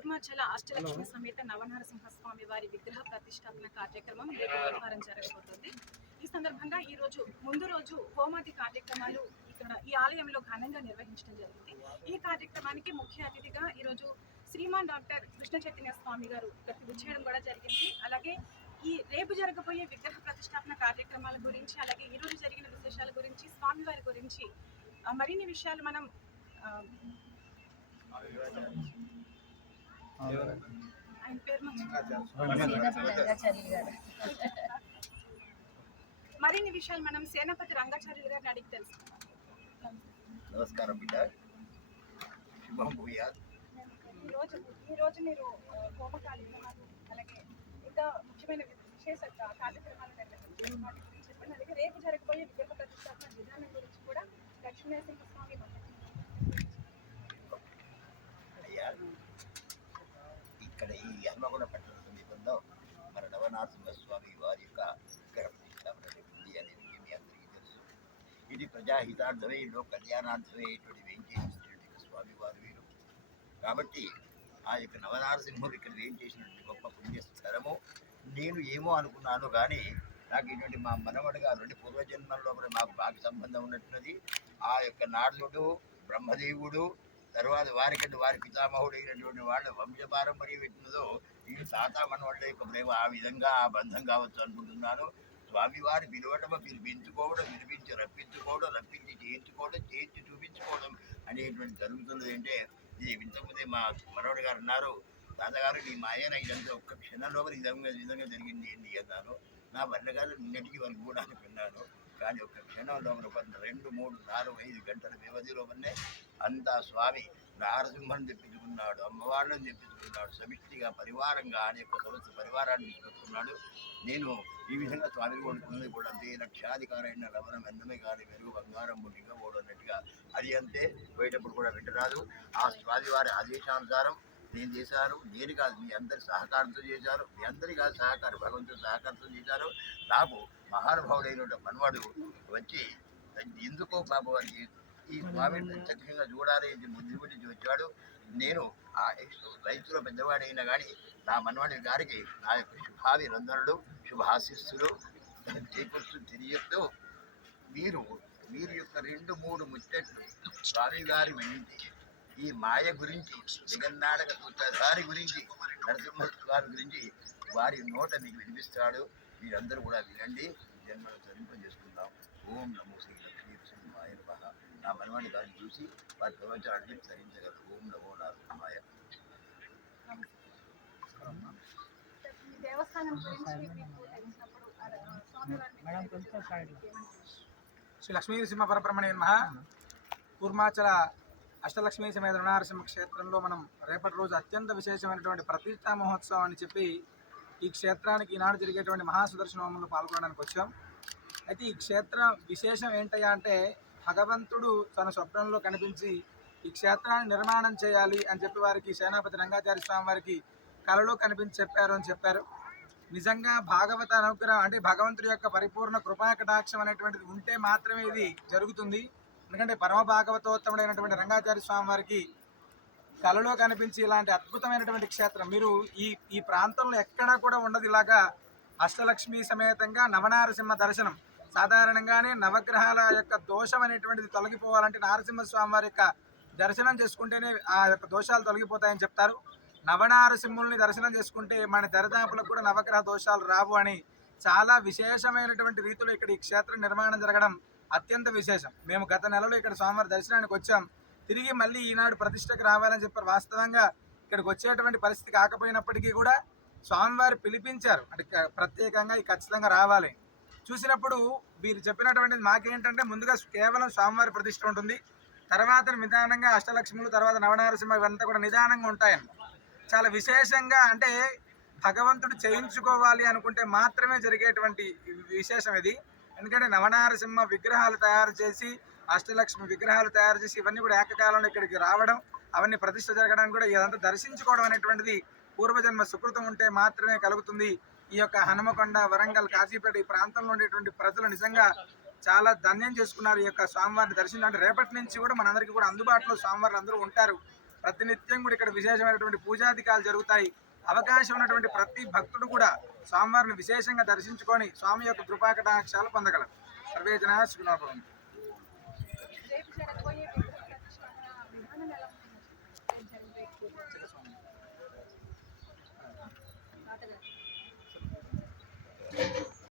కూర్మాచల అష్టలక్ష్మి సమేత నవనరసింహస్వామి వారి విగ్రహ ప్రతిష్టాపన కార్యక్రమం రేపు బుధవారం జరగబోతోంది. ఈ సందర్భంగా ముందు రోజు హోమాది కార్యక్రమాలు ఇక్కడ ఈ ఆలయంలో ఘనంగా నిర్వహించడం జరిగింది. ఈ కార్యక్రమానికి ముఖ్య అతిథిగా ఈరోజు శ్రీమాన్ డాక్టర్ కృష్ణ చైతన్య స్వామి గారు ఇక్కడికి విచ్చేయడం కూడా జరిగింది. అలాగే ఈ రేపు జరగబోయే విగ్రహ ప్రతిష్టాపన కార్యక్రమాల గురించి, అలాగే ఈరోజు జరిగిన విశేషాల గురించి, స్వామివారి గురించి మరిన్ని విషయాలు మనం ఆయన పేరు మరిన్ని విషయాలు మనం సేనాపతి రంగాచార్యులు గారిని అడిగి తెలుసుకుందాం. నమస్కారం బిడ్డ. ఈరోజు మీరు హోమ కార్యక్రమాలు, అలాగే ఇంకా ముఖ్యమైన విశేష కార్యక్రమాలు చెప్పండి. అలాగే రేపు జరగబోయే విగ్రహ ప్రతిష్టాపన విధానం గురించి కూడా లక్ష్మీనరసింహస్వామి ఇక్కడ ఈ హన్మకొండ పట్టణ సమీపంలో మన నవనరసింహస్వామి వారి యొక్క విగ్రహ ప్రతిష్టాపన ఉంది అనేది మీ అందరికీ తెలుసు. ఇది ప్రజాహితార్థమే, లోక కళ్యాణార్థమే ఇటువంటి వేయించేసినటువంటి స్వామి వారు వీరు. కాబట్టి ఆ యొక్క నవనరసింహుడు ఇక్కడ వేయించేసినటువంటి గొప్ప పుణ్యస్థలము. నేను ఏమో అనుకున్నాను కానీ నాకు ఇటువంటి మా మనవడు గారు పూర్వజన్మల్లో కూడా మాకు బాగా సంబంధం ఉన్నట్టున్నది. ఆ యొక్క నారదుడు, బ్రహ్మదేవుడు, తర్వాత వారి పితామహుడు అయినటువంటి వాళ్ళ వంశపారంపర్యం పెట్టినదో ఈ తాత మనవాళ్ళ యొక్క ప్రేమ ఆ విధంగా ఆ బంధం కావచ్చు అనుకుంటున్నాను. స్వామివారి పిలవటం, పిలిపించుకోవడం, పిలిపించి రప్పించుకోవడం, రప్పించి చేయించుకోవడం, చేయించి చూపించుకోవడం అనేటువంటి జరుగుతున్నది. అంటే ఇది ఇంతకుముందే మా మనవడు గారు అన్నారు, తాతగారు నీ మాయన ఇదంతా ఒక్క క్షణంలో విధంగా జరిగింది ఏంటి అన్నాను. నా బండగారు నిన్నటికి వరకు కూడా అనుకున్నాను. కానీ ఒక్క క్షణంలో 2, 3, 4, 5 గంటల వ్యవధిలోనే అంతా స్వామి నరసింహను తెప్పించుకున్నాడు, అమ్మవాళ్ళని తెప్పించుకున్నాడు, సమిష్టిగా పరివారంగా అనేక సంవత్సర పరివారాన్ని తీసుకొస్తున్నాడు. నేను ఈ విధంగా స్వామిని కొడుకున్నది కూడా అంతే. లక్షాధికారైన లవణం వెన్నమే కానీ మెరుగు బంగారం ముట్టిగా ఓడన్నట్టుగా అది అంతే. పోయేటప్పుడు కూడా వింటరాదు. ఆ స్వామివారి ఆదేశానుసారం నేను చేశాను. నేను కాదు, మీ అందరి సహకారంతో చేశారు. మీ అందరి కాదు సహకారం, భగవంతుడు సహకారంతో చేశారు. నాకు మహానుభావుడైన మనవాడు వచ్చి ఎందుకో పాప వారికి ఈ స్వామిని చక్కగా చూడాలి ముందు గురించి వచ్చాడు. నేను ఆ రైతులో పెద్దవాడైనా కానీ నా మనవాడి గారికి నా యొక్క శుభాభినందనలు, శుభాశిస్సులు చేకూర్చు తెలియస్తూ వీరి యొక్క 2, 3 ముచ్చట్లు స్వామి గారి వినించి ఈ మాయ గురించి, జగన్నాటక సూత్రధారి గురించి, నరసింహస్వామి గురించి వారి నోట మీకు వినిపిస్తాడు. మీరందరూ కూడా వినండి. జన్మను తరింపజేసుకుందాం. ఓం నమో శ్రీ లక్ష్మీ సింహాయ నమః. నా మనవాడి గారిని చూసి వారి ప్రవచనాన్ని తరించగలరు. ఓం నమో నారాయణాయ. శ్రీ లక్ష్మీ నరసింహ పరబ్రహ్మణే నమః. కూర్మాచల అష్టలక్ష్మీ సమేత నరసింహ క్షేత్రంలో మనం రేపటి రోజు అత్యంత విశేషమైనటువంటి ప్రతిష్టా మహోత్సవం అని చెప్పి ఈ క్షేత్రానికి ఈనాడు జరిగేటువంటి మహాసుదర్శన హోమంలో పాల్గొనడానికి వచ్చాం. అయితే ఈ క్షేత్ర విశేషం ఏంటయ్యా అంటే, భగవంతుడు తన స్వప్నంలో కనిపించి ఈ క్షేత్రాన్ని నిర్మాణం చేయాలి అని చెప్పి వారికి సేనాపతి రంగాచార్య స్వామి వారికి కలలో కనిపించి చెప్పారు అని చెప్పారు. నిజంగా భాగవత అనుగ్రహం అంటే భగవంతుడి యొక్క పరిపూర్ణ కృపాకటాక్షం అనేటువంటిది ఉంటే మాత్రమే ఇది జరుగుతుంది. ఎందుకంటే పరమ భాగవతోత్తముడైనటువంటి రంగాచార్య స్వామి వారికి కలలో కనిపించి ఇలాంటి అద్భుతమైనటువంటి క్షేత్రం మీరు ఈ ప్రాంతంలో ఎక్కడా కూడా ఉండదు. ఇలాగా అష్టలక్ష్మి సమేతంగా నవనారసింహ దర్శనం. సాధారణంగానే నవగ్రహాల యొక్క దోషం అనేటువంటిది తొలగిపోవాలంటే నారసింహస్వామి వారి యొక్క దర్శనం చేసుకుంటేనే ఆ యొక్క దోషాలు తొలగిపోతాయని చెప్తారు. నవనారసింహుల్ని దర్శనం చేసుకుంటే మన దరిదాపులకు కూడా నవగ్రహ దోషాలు రావు అని చాలా విశేషమైనటువంటి రీతిలో ఇక్కడ ఈ క్షేత్ర నిర్మాణం జరగడం అత్యంత విశేషం. మేము గత నెలలో ఇక్కడ స్వామివారి దర్శనానికి వచ్చాం. తిరిగి మళ్ళీ ఈనాడు ప్రతిష్టకు రావాలని చెప్పారు. వాస్తవంగా ఇక్కడికి వచ్చేటువంటి పరిస్థితి కాకపోయినప్పటికీ కూడా స్వామివారు పిలిపించారు. అంటే ప్రత్యేకంగా ఖచ్చితంగా రావాలి. చూసినప్పుడు వీరు చెప్పినటువంటిది మాకేంటంటే, ముందుగా కేవలం స్వామివారి ప్రతిష్ట ఉంటుంది, తర్వాత నిదానంగా అష్టలక్ష్ములు, తర్వాత నవనరసింహ ఇవంతా కూడా నిదానంగా ఉంటాయని. చాలా విశేషంగా అంటే భగవంతుడు చేయించుకోవాలి అనుకుంటే మాత్రమే జరిగేటువంటి విశేషం ఇది. ఎందుకంటే నవనరసింహ విగ్రహాలు తయారు చేసి, అష్టలక్ష్మి విగ్రహాలు తయారు చేసి ఇవన్నీ కూడా ఏకకాలంలో ఇక్కడికి రావడం, అవన్నీ ప్రతిష్ట జరగడానికి కూడా ఇదంతా దర్శించుకోవడం అనేటువంటిది పూర్వజన్మ సుకృతం ఉంటే మాత్రమే కలుగుతుంది. ఈ యొక్క హనుమకొండ, వరంగల్, కాశీపేట ఈ ప్రాంతంలో ఉండేటువంటి ప్రజలు నిజంగా చాలా ధన్యం చేసుకున్నారు ఈ యొక్క స్వామివారిని దర్శనం. అంటే రేపటి నుంచి కూడా మనందరికీ కూడా అందుబాటులో స్వామివార్లు అందరూ ఉంటారు. ప్రతినిత్యం కూడా ఇక్కడ విశేషమైనటువంటి పూజాధికాలు జరుగుతాయి. అవకాశం ఉన్నటువంటి ప్రతి భక్తుడు కూడా స్వామివారిని విశేషంగా దర్శించుకొని స్వామి యొక్క కృపాకటాక్షాలు పొందగలరు. సర్వే జనా సుఖినో భవంతు.